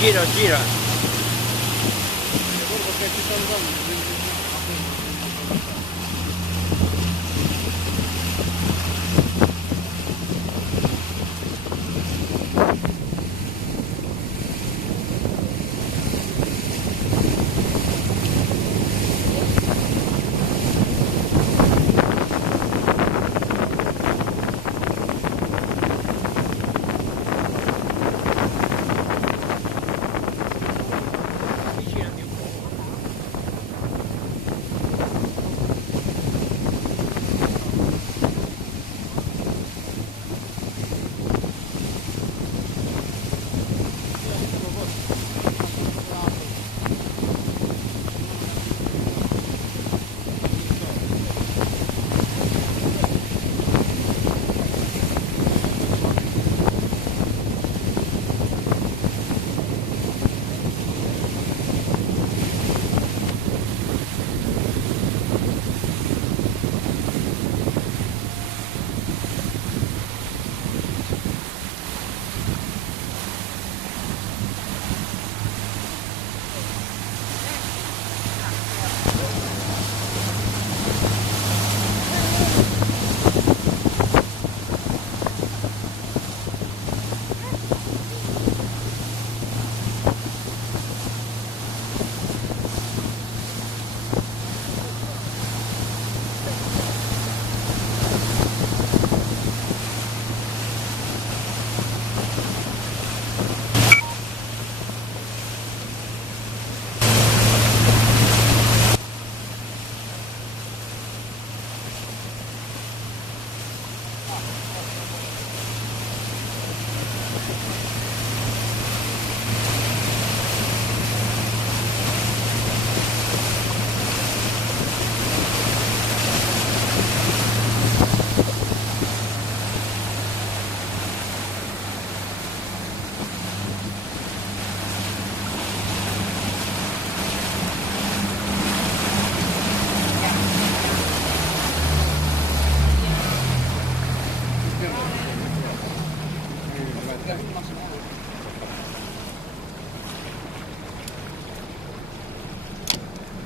Gira, gira.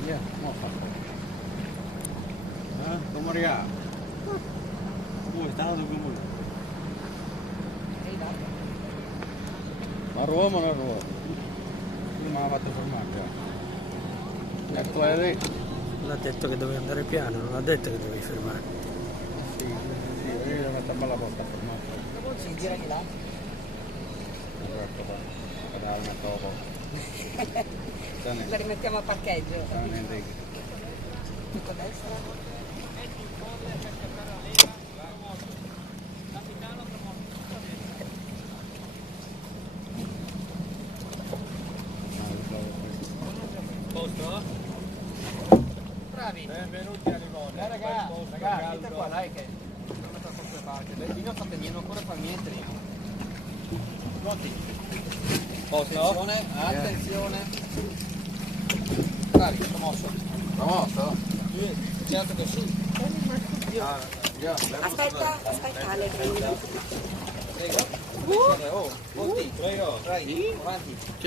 Iya, mau apa? Hah, Maria. Tahu tuh gue. Ma Roma, non Roma. Io mi ha fatto fermare. Ecco lei. L'ha detto che dovevi andare piano, non ha detto che dovevi fermare. Sì, io devo mettere bella porta a fermare. Sì, gira di là. Ecco qua. Vado a mettere la porta. La rimettiamo a parcheggio. Tutto a destra. Posto? Bravi. Benvenuti a Livorno. Ragazzi, venite qua, dai che non metto queste parti. Lì non fate niente, ancora fa niente. Pronti? Posto? Attenzione, attenzione. Bravi, sto mosso. Promosso? Certo che sì. Aspetta, Ale, prendi. Prego. Oh, pronti? Prego. Bravi, avanti.